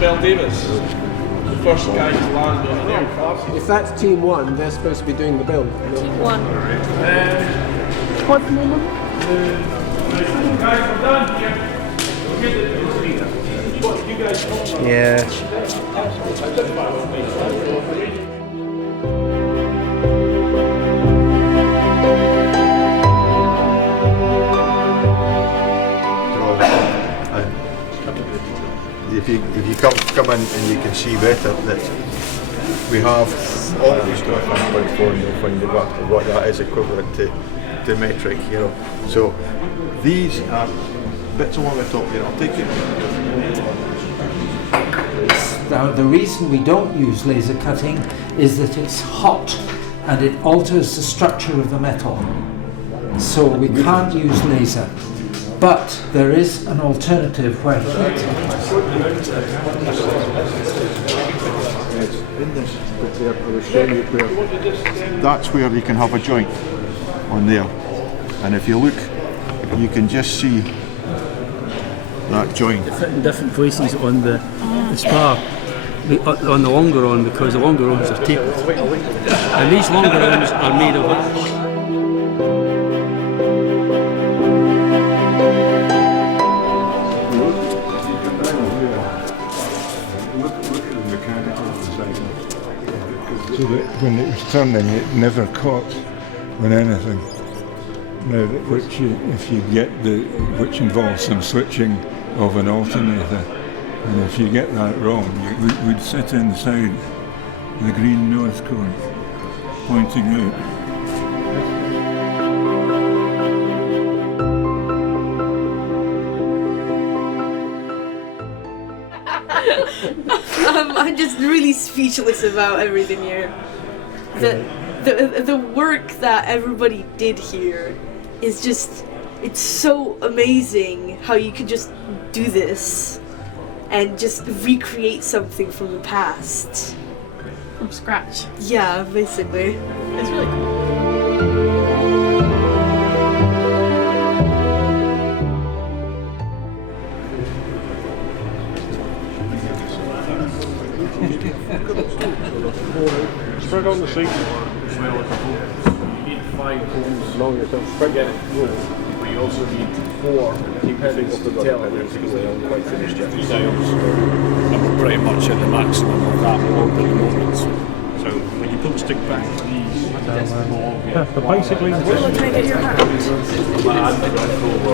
Bell Davis, the first guy to land on an aircraft. If that's Team 1, they're supposed to be doing the build. Team 1. What's the name of it? Guys, we're done here. We'll get what you guys talked about. Yeah. If you come in and you can see better that we have all these documents going forward, you'll find exactly what that is equivalent to metric, you know. So these are bits along the top here. I'll take it. Now, the reason we don't use laser cutting is that it's hot and it alters the structure of the metal. So we can't use laser. But there is an alternative where heat. That's where you can have a joint on there. And if you look, you can just see that joint. They fit in different places on the spar, on the longer one, because the longer ones are tapered. And these longer ones are made of ash. So that when it was turning, it never caught on anything. Now, if you get which involves some switching of an alternator, and if you get that wrong, we'd sit inside the green nose cone, pointing out. I'm just really speechless about everything here. The work that everybody did here is just, it's so amazing how you could just do this and just recreate something from the past. From scratch. Yeah, basically. It's really cool. Spread on the seat. You need 5 holes long yourself. Spread it full. But you also need 4 depending on the tail. I'm quite finished yet. These dials are pretty much at the maximum of that load at the moment. So when you pull the stick back, these but basically Can I get your hand?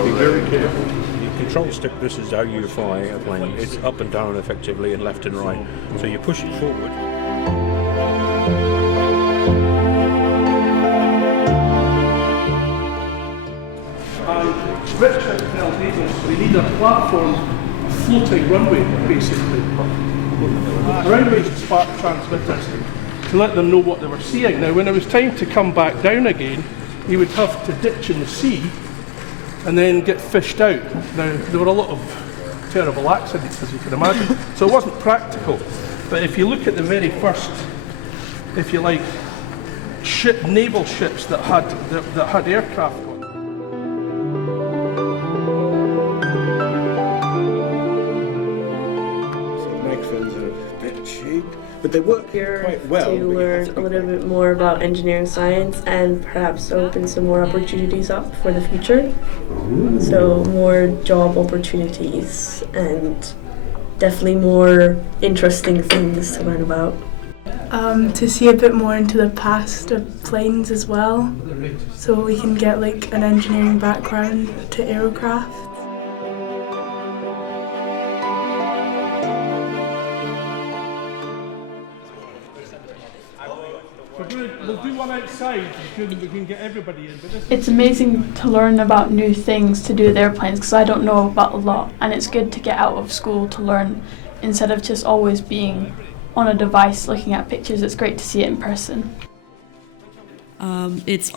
Be very careful. The control stick, this is how you fly a plane. It's up and down effectively and left and right. So you push it forward. Richard Bell Davis, we need a platform, a floating runway basically, around which to spark transmitters to let them know what they were seeing. Now when it was time to come back down again, he would have to ditch in the sea and then get fished out. Now there were a lot of terrible accidents, as you can imagine, so it wasn't practical. But if you look at the very first, if you like, naval ships that had aircraft on, but they work here quite well. To learn a little bit more about engineering science and perhaps open some more opportunities up for the future. So more job opportunities and definitely more interesting things to learn about. To see a bit more into the past of planes as well, so we can get like an engineering background to aerocraft. We'll do one outside, we can get everybody in. But It's amazing to learn about new things to do with airplanes because I don't know about a lot, and it's good to get out of school to learn instead of just always being on a device looking at pictures. It's great to see it in person. It's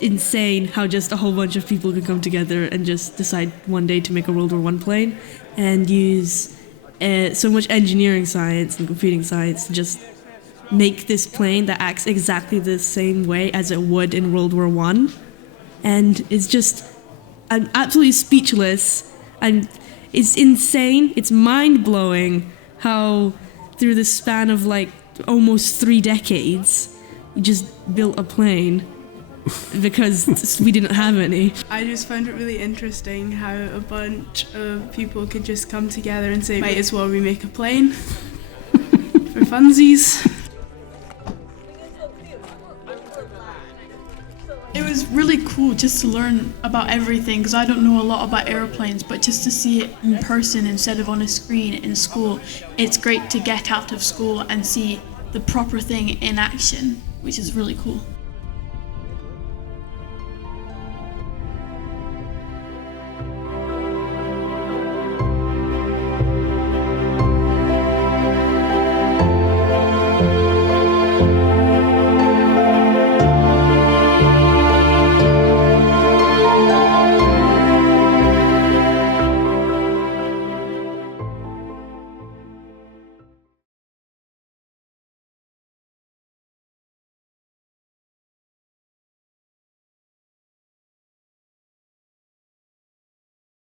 insane how just a whole bunch of people can come together and just decide one day to make a World War I plane and use so much engineering science and computing science to just make this plane that acts exactly the same way as it would in World War I. And it's just, I'm absolutely speechless. It's insane, it's mind-blowing how through the span of like almost 3 decades, you just built a plane because we didn't have any. I just found it really interesting how a bunch of people could just come together and say, might as well we make a plane for funsies. It was really cool just to learn about everything, because I don't know a lot about airplanes, but just to see it in person instead of on a screen in school, it's great to get out of school and see the proper thing in action, which is really cool.